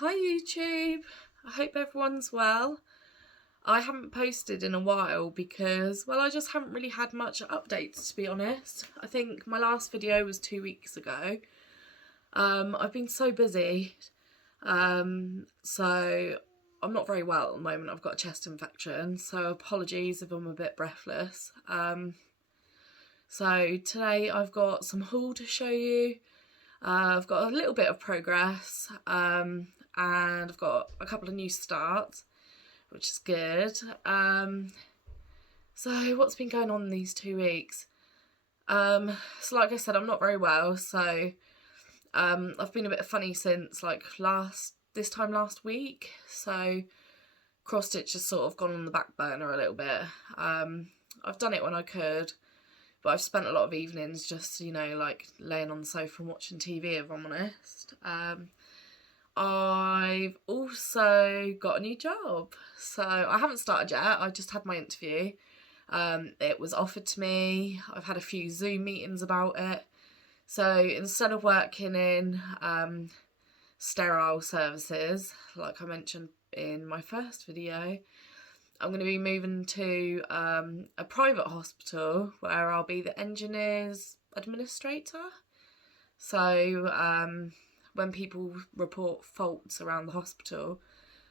Hi YouTube, I hope everyone's well. I haven't posted in a while because, well, I just haven't really had much updates, to be honest. I think my last video was 2 weeks ago. I've been so busy, so I'm not very well at the moment. I've got a chest infection, so apologies if I'm a bit breathless. So today I've got some haul to show you. I've got a little bit of progress, and I've got a couple of new starts, which is good. So what's been going on these 2 weeks? So like I said, I'm not very well, so I've been a bit funny since like this time last week. So cross stitch has sort of gone on the back burner a little bit. I've done it when I could, but I've spent a lot of evenings just, like laying on the sofa and watching TV, if I'm honest. I've also got a new job. So I haven't started yet. I just had my interview. It was offered to me. I've had a few Zoom meetings about it. So instead of working in sterile services, like I mentioned in my first video, I'm going to be moving to a private hospital where I'll be the engineer's administrator. So when people report faults around the hospital,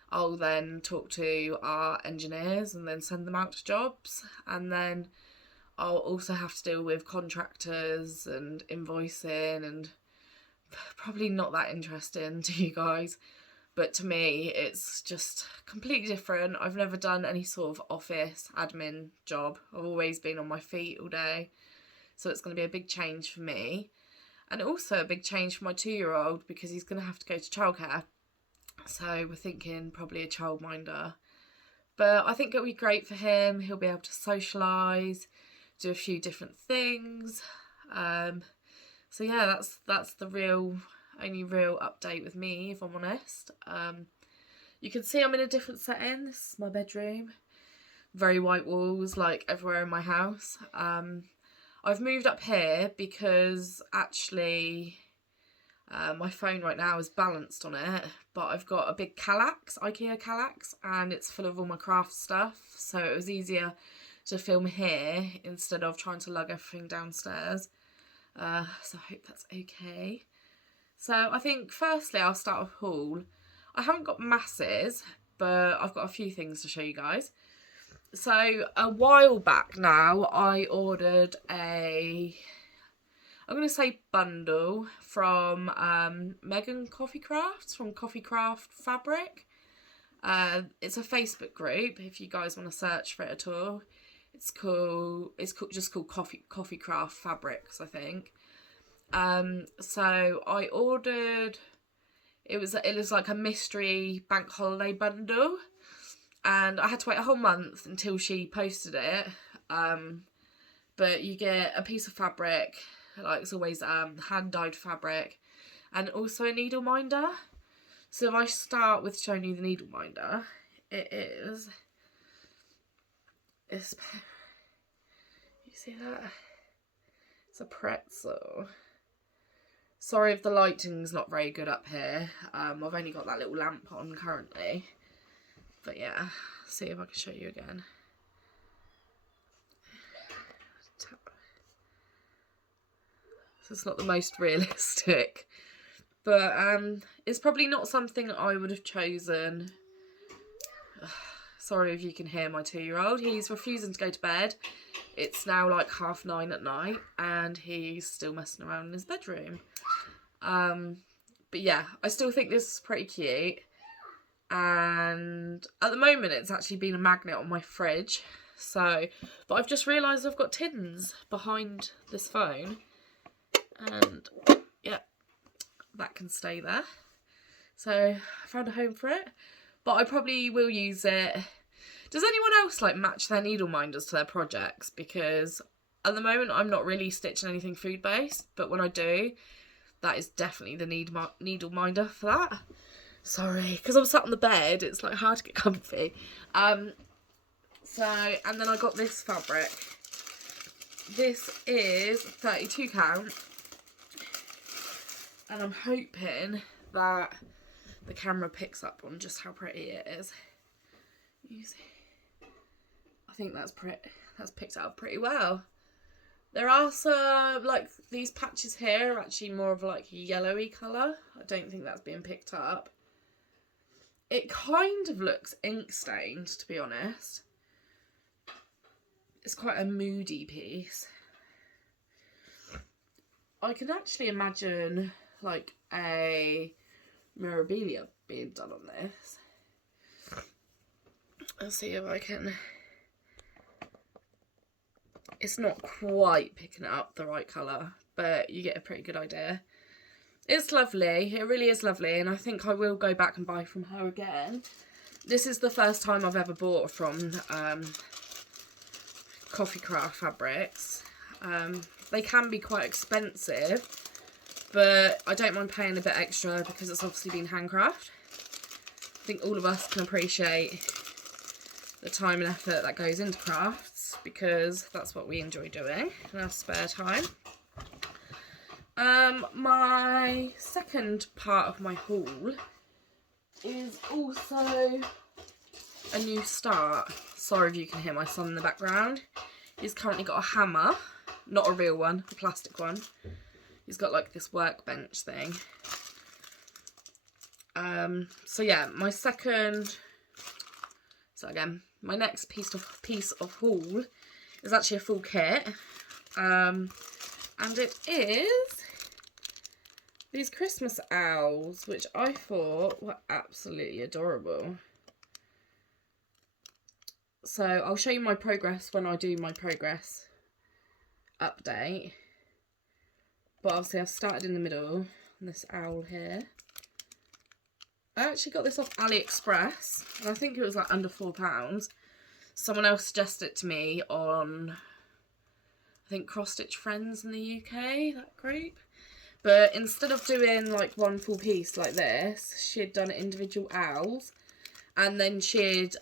I'll then talk to our engineers and then send them out to jobs. And then I'll also have to deal with contractors and invoicing, and probably not that interesting to you guys. But to me, it's just completely different. I've never done any sort of office admin job. I've always been on my feet all day. So it's going to be a big change for me. And also a big change for my 2-year-old because he's going to have to go to childcare. So we're thinking probably a childminder. But I think it'll be great for him. He'll be able to socialise, do a few different things. So yeah, that's the only real update with me, if I'm honest. You can see I'm in a different setting. This is my bedroom. Very white walls, like everywhere in my house. I've moved up here because actually my phone right now is balanced on it, but I've got a big IKEA Kallax, and it's full of all my craft stuff, so it was easier to film here instead of trying to lug everything downstairs. So I hope that's okay. So I think firstly I'll start with haul. I haven't got masses, but I've got a few things to show you guys. So a while back now I ordered I'm going to say bundle from Megan Coffee Crafts, from Coffee Craft Fabric. It's a Facebook group if you guys want to search for it at all. It's just called Coffee Craft Fabrics, I think. So I ordered, it was like a mystery bank holiday bundle, and I had to wait a whole month until she posted it. But you get a piece of fabric, like it's always hand dyed fabric, and also a needle minder. So if I start with showing you the needle minder, it's you see that? It's a pretzel. Sorry if the lighting's not very good up here. I've only got that little lamp on currently. But yeah, see if I can show you again. So it's not the most realistic. But it's probably not something I would have chosen. Sorry if you can hear my 2-year-old. He's refusing to go to bed. It's now like 9:30 at night and he's still messing around in his bedroom. But yeah, I still think this is pretty cute. And at the moment it's actually been a magnet on my fridge. But I've just realised I've got tins behind this phone. And yeah, that can stay there. So I found a home for it. But I probably will use it. Does anyone else like match their needle minders to their projects? Because at the moment I'm not really stitching anything food based, but when I do, that is definitely the needle minder for that. Sorry, because I'm sat on the bed, it's like hard to get comfy. And then I got this fabric. This is 32 count, and I'm hoping that the camera picks up on just how pretty it is. You see? I think that's picked up pretty well. There are some, like, these patches here are actually more of like a yellowy colour. I don't think that's being picked up. It kind of looks ink stained, to be honest. It's quite a moody piece. I can actually imagine like a mirabilia being done on this. Let's see if I can. It's not quite picking up the right colour, but you get a pretty good idea. It's lovely. It really is lovely, and I think I will go back and buy from her again. This is the first time I've ever bought from Coffee Craft Fabrics. They can be quite expensive, but I don't mind paying a bit extra because it's obviously been handcrafted. I think all of us can appreciate the time and effort that goes into crafts because that's what we enjoy doing in our spare time. My second part of my haul is also a new start. Sorry if you can hear my son in the background. He's currently got a hammer, not a real one, a plastic one. He's got like this workbench thing. So yeah, my next piece of haul is actually a full kit. And it is these Christmas owls, which I thought were absolutely adorable. So I'll show you my progress when I do my progress update. But obviously I've started in the middle on this owl here. I actually got this off AliExpress, and I think it was like under £4. Someone else suggested it to me on, I think, Cross Stitch Friends in the UK, that group. But instead of doing like one full piece like this, she had done individual owls, and then she'd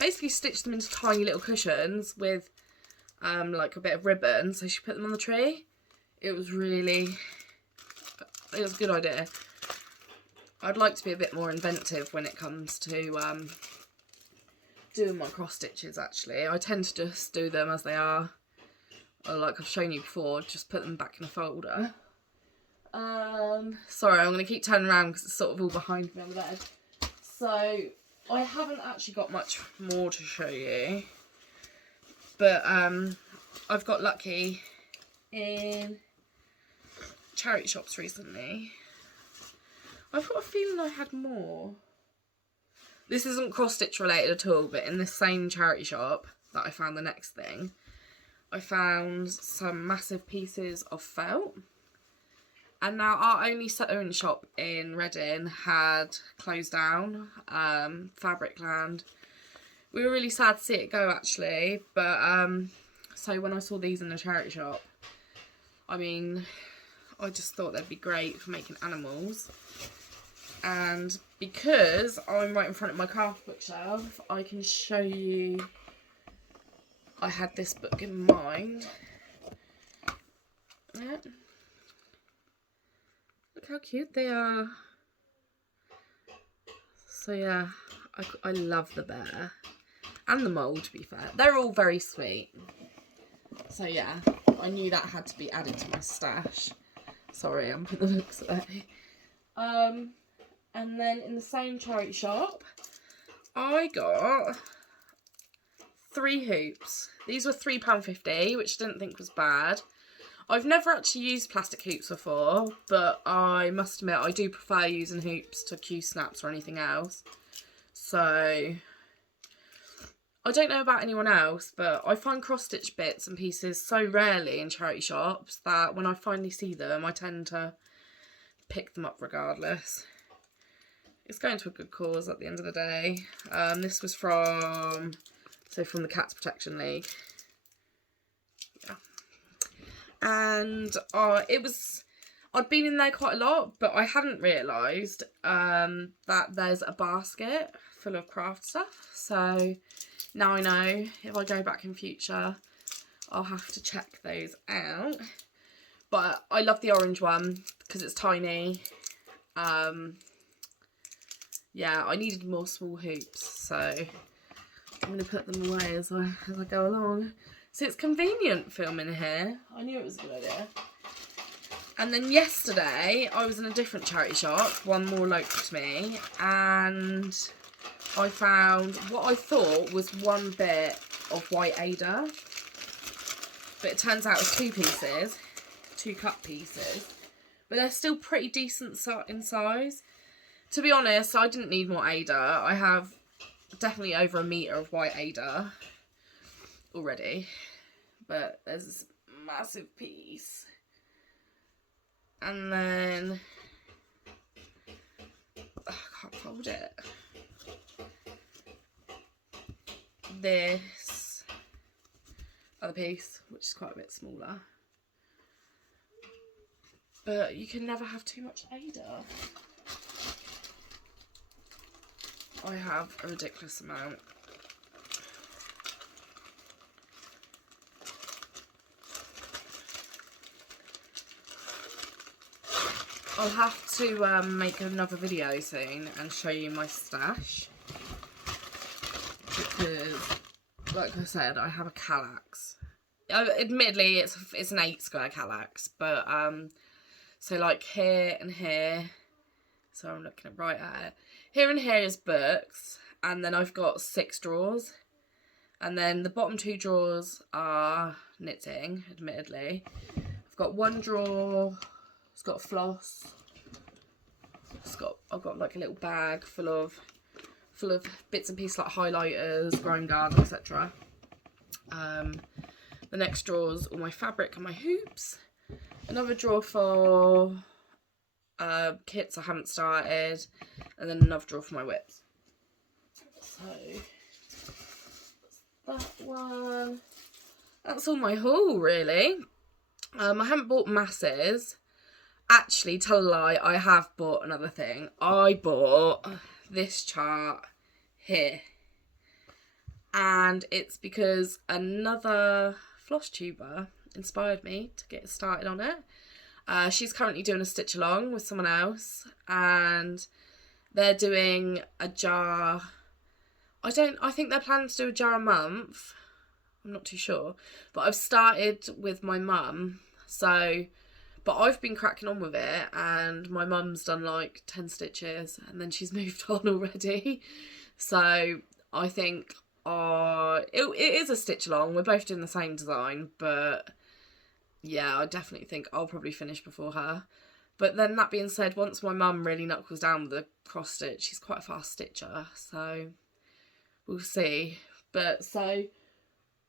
basically stitched them into tiny little cushions with like a bit of ribbon, so she put them on the tree. It was a good idea. I'd like to be a bit more inventive when it comes to doing my cross stitches, actually. I tend to just do them as they are, or like I've shown you before, just put them back in a folder. Sorry, I'm going to keep turning around because it's sort of all behind me on the bed. So, I haven't actually got much more to show you, but I've got lucky in charity shops recently. I've got a feeling I had more. This isn't cross stitch related at all, but in this same charity shop that I found the next thing, I found some massive pieces of felt. And now our only sewing shop in Reading had closed down, Fabricland. We were really sad to see it go, actually, but so when I saw these in the charity shop, I mean, I just thought they'd be great for making animals. And because I'm right in front of my craft bookshelf, I can show you, I had this book in mind. Yeah. Look how cute they are. So yeah, I love the bear. And the mole, to be fair. They're all very sweet. So yeah, I knew that had to be added to my stash. Sorry, I'm putting the books away. And then in the same charity shop, I got 3 hoops. These were £3.50, which I didn't think was bad. I've never actually used plastic hoops before, but I must admit I do prefer using hoops to cue snaps or anything else. So, I don't know about anyone else, but I find cross-stitch bits and pieces so rarely in charity shops that when I finally see them, I tend to pick them up regardless. It's going to a good cause at the end of the day. This was from the Cats Protection League. Yeah. And I'd been in there quite a lot, but I hadn't realised that there's a basket full of craft stuff. So now I know if I go back in future, I'll have to check those out. But I love the orange one because it's tiny. yeah, I needed more small hoops, so I'm going to put them away as I go along. So it's convenient filming here. I knew it was a good idea. And then yesterday, I was in a different charity shop, one more local to me, and I found what I thought was one bit of white Ada, but it turns out it's 2 pieces, 2 cut pieces, but they're still pretty decent in size. To be honest, I didn't need more Ada. I have definitely over a metre of white Ada already, but there's this massive piece. And then, I can't fold it. This other piece, which is quite a bit smaller. But you can never have too much Ada. I have a ridiculous amount. I'll have to make another video soon and show you my stash, because, like I said, I have a Kallax. Admittedly, it's an 8 square Kallax, but so like here and here. So I'm looking right at it. Here and here is books, and then I've got 6 drawers, and then the bottom 2 drawers are knitting. Admittedly, I've got 1 drawer. It's got floss. I've got like a little bag full of bits and pieces like highlighters, grime guards, etc. The next drawer's all my fabric and my hoops. Another drawer for kits I haven't started, and then another drawer for my whips. So that's that one. That's all my haul, really. I haven't bought masses. Actually, tell a lie, I have bought another thing. I bought this chart here. And it's because another Flosstuber inspired me to get started on it. She's currently doing a stitch along with someone else, and they're doing a jar. I think they're planning to do a jar a month. I'm not too sure. But I've started with my mum, but I've been cracking on with it, and my mum's done like 10 stitches and then she's moved on already. So I think it is a stitch along. We're both doing the same design, but yeah, I definitely think I'll probably finish before her. But then that being said, once my mum really knuckles down with the cross stitch, she's quite a fast stitcher, so we'll see. But so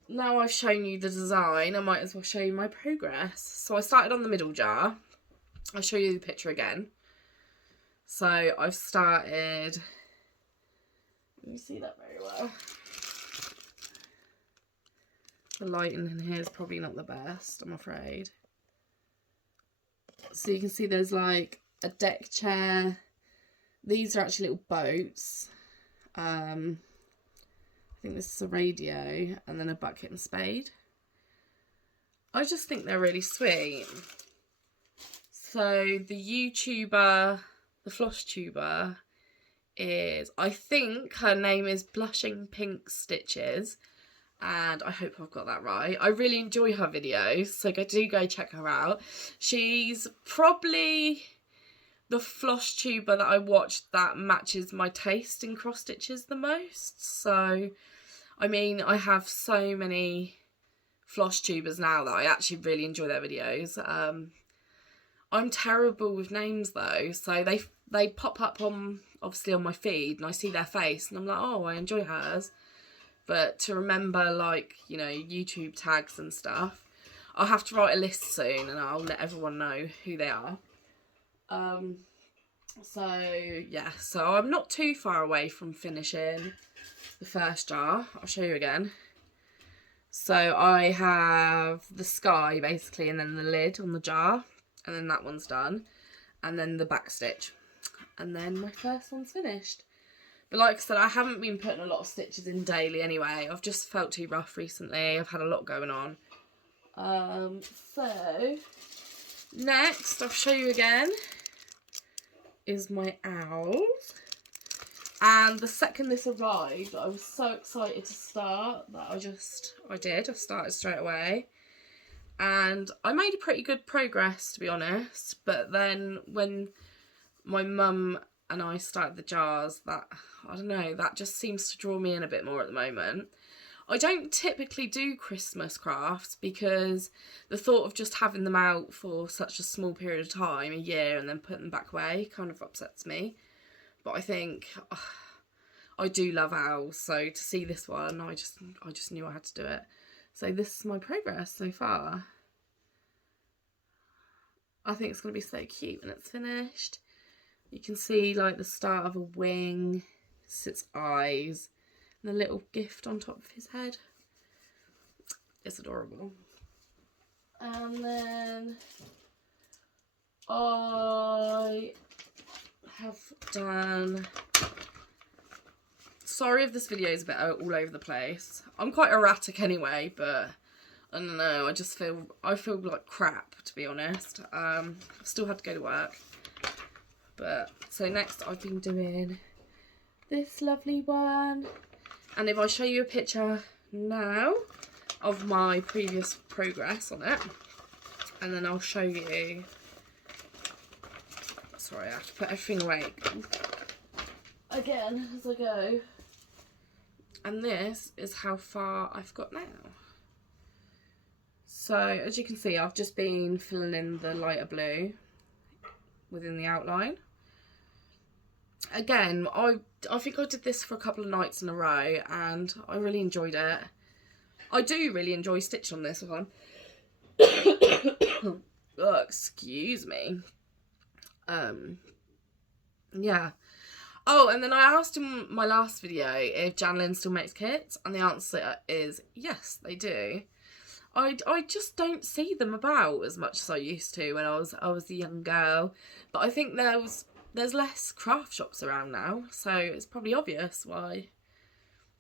now I've shown you the design, I might as well show you my progress. So I started on the middle jar. I'll show you the picture again. So I've started, let me see that very well. The lighting in here is probably not the best, I'm afraid. So you can see there's like a deck chair. These are actually little boats. I think this is a radio, and then a bucket and spade. I just think they're really sweet. So the YouTuber, the Flosstuber, is, I think her name is Blushing Pink Stitches, and I hope I've got that right. I really enjoy her videos, so do go check her out. She's probably the Flosstuber that I watched that matches my taste in cross stitches the most. So I mean, I have so many Flosstubers now that I actually really enjoy their videos. I'm terrible with names though, so they pop up on, obviously, on my feed, and I see their face and I'm like, oh, I enjoy hers. But to remember, like, you know, YouTube tags and stuff, I'll have to write a list soon and I'll let everyone know who they are. So yeah, so I'm not too far away from finishing the first jar. I'll show you again. So I have the sky basically, and then the lid on the jar, and then that one's done, and then the back stitch, and then my first one's finished. But like I said, I haven't been putting a lot of stitches in daily anyway. I've just felt too rough recently. I've had a lot going on. So next I'll show you again is my owls. And the second this arrived, I was so excited to start that I started straight away. And I made a pretty good progress, to be honest. But then when my mum and I started the jars, that just seems to draw me in a bit more at the moment. I don't typically do Christmas crafts because the thought of just having them out for such a small period of time, a year, and then putting them back away kind of upsets me. But I think I do love owls, so to see this one, I just knew I had to do it. So this is my progress so far. I think it's going to be so cute when it's finished. You can see like the start of a wing, its eyes, and a little gift on top of his head. It's adorable. And then I have done... Sorry if this video is a bit all over the place. I'm quite erratic anyway, but I don't know. I feel like crap, to be honest. I've still had to go to work. But so next I've been doing this lovely one. And if I show you a picture now of my previous progress on it, and then I'll show you... Sorry, I have to put everything away again as I go. And this is how far I've got now. So, as you can see, I've just been filling in the lighter blue within the outline. Again, I think I did this for a couple of nights in a row and I really enjoyed it. I do really enjoy stitching on this one. Oh, excuse me. Yeah. Oh, and then I asked in my last video if Janlyn still makes kits, and the answer is yes, they do. I just don't see them about as much as I used to when I was a young girl. But I think there's less craft shops around now, so it's probably obvious why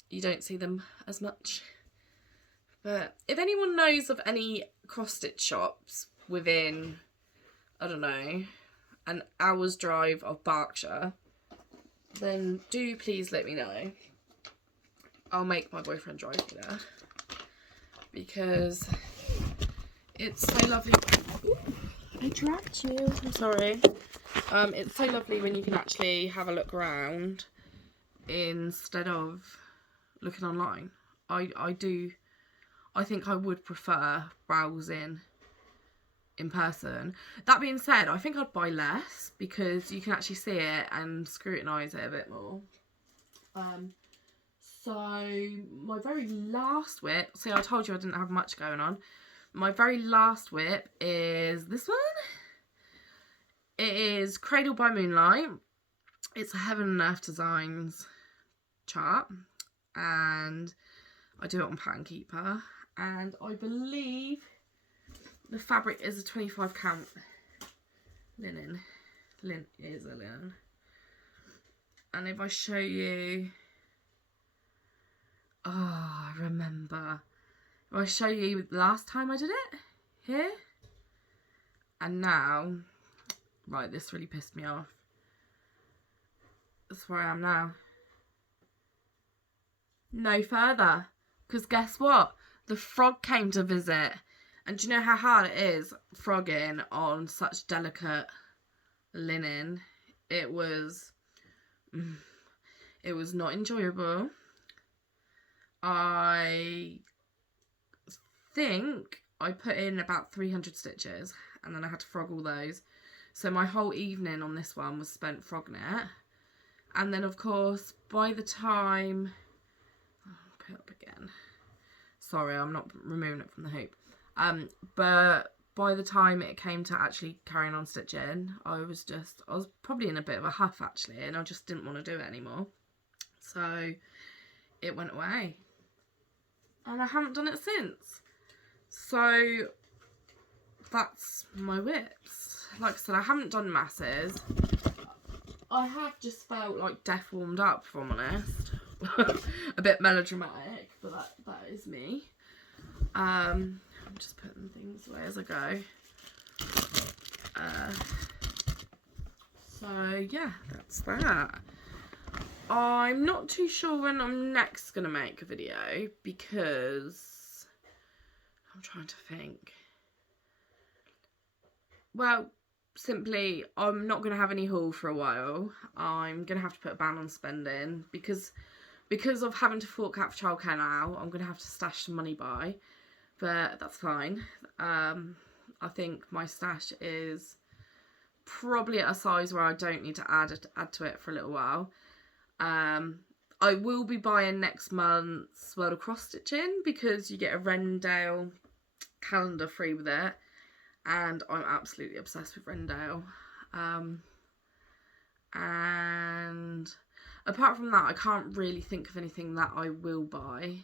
you don't see them as much. But if anyone knows of any cross-stitch shops within, I don't know, an hour's drive of Berkshire, then do please let me know. I'll make my boyfriend drive me there. Because it's so lovely. Ooh, I dropped you. I'm sorry. It's so lovely when you can actually have a look around instead of looking online. I think I would prefer browsing in person. That being said, I think I'd buy less because you can actually see it and scrutinise it a bit more. So my very last whip, see I told you I didn't have much going on. My very last whip is this one. It is Cradle by Moonlight. It's a Heaven and Earth Designs chart and I do it on Pattern Keeper, and I believe the fabric is a 25 count linen. It is a linen. And if I show you, oh, I remember. If I show you the last time I did it, here, and now, right, this really pissed me off. That's where I am now. No further, because guess what? The frog came to visit. And do you know how hard it is frogging on such delicate linen? It was not enjoyable. I think I put in about 300 stitches and then I had to frog all those. So my whole evening on this one was spent frogging it. And then of course, by the time, I'll put it up again. Sorry, I'm not removing it from the hoop. But by the time it came to actually carrying on stitching, I was probably in a bit of a huff actually, and I just didn't want to do it anymore. So it went away. And I haven't done it since. So that's my whips. Like I said, I haven't done masses. I have just felt like death warmed up, if I'm honest. A bit melodramatic, but that is me. I'm just putting things away as I go. So yeah, that's that. I'm not too sure when I'm next going to make a video because I'm trying to think. Well, simply, I'm not going to have any haul for a while. I'm going to have to put a ban on spending because of having to fork out for childcare now. I'm going to have to stash some money by, but that's fine. I think my stash is probably at a size where I don't need to add to it for a little while. I will be buying next month's World of Cross Stitching because you get a Rendale calendar free with it, and I'm absolutely obsessed with Rendale. And apart from that, I can't really think of anything that I will buy.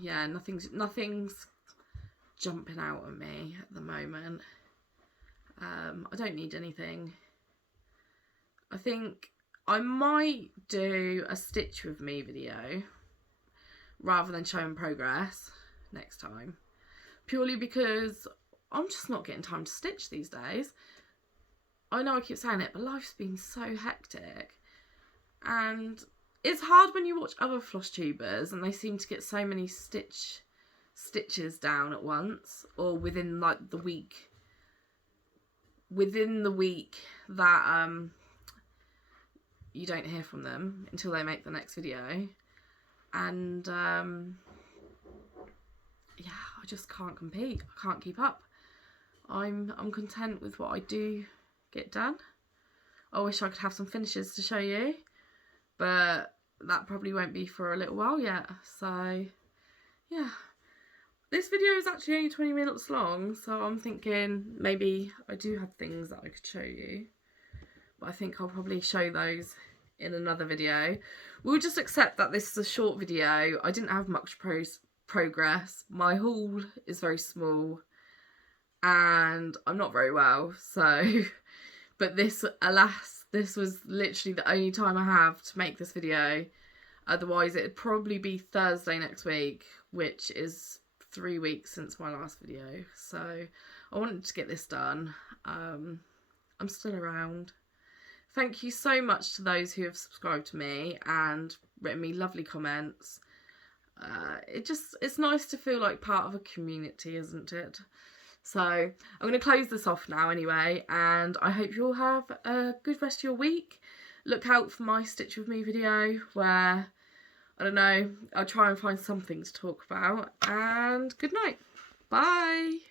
Yeah, nothing's jumping out at me at the moment. I don't need anything. I think I might do a stitch with me video rather than showing progress next time, purely because I'm just not getting time to stitch these days. I know I keep saying it, but life's been so hectic, and it's hard when you watch other Flosstubers and they seem to get so many stitches down at once, or within like the week. Within the week that you don't hear from them until they make the next video, and yeah, I just can't compete. I can't keep up. I'm content with what I do get done. I wish I could have some finishes to show you, but that probably won't be for a little while yet. So yeah, this video is actually only 20 minutes long, so I'm thinking maybe I do have things that I could show you, but I think I'll probably show those in another video. We'll just accept that this is a short video. I didn't have much progress. My haul is very small and I'm not very well, so but this, alas, this was literally the only time I have to make this video. Otherwise it'd probably be Thursday next week, which is 3 weeks since my last video. So I wanted to get this done. I'm still around. Thank you so much to those who have subscribed to me and written me lovely comments. It's nice to feel like part of a community, isn't it? So I'm going to close this off now anyway, and I hope you all have a good rest of your week. Look out for my Stitch With Me video where, I don't know, I'll try and find something to talk about, and good night. Bye.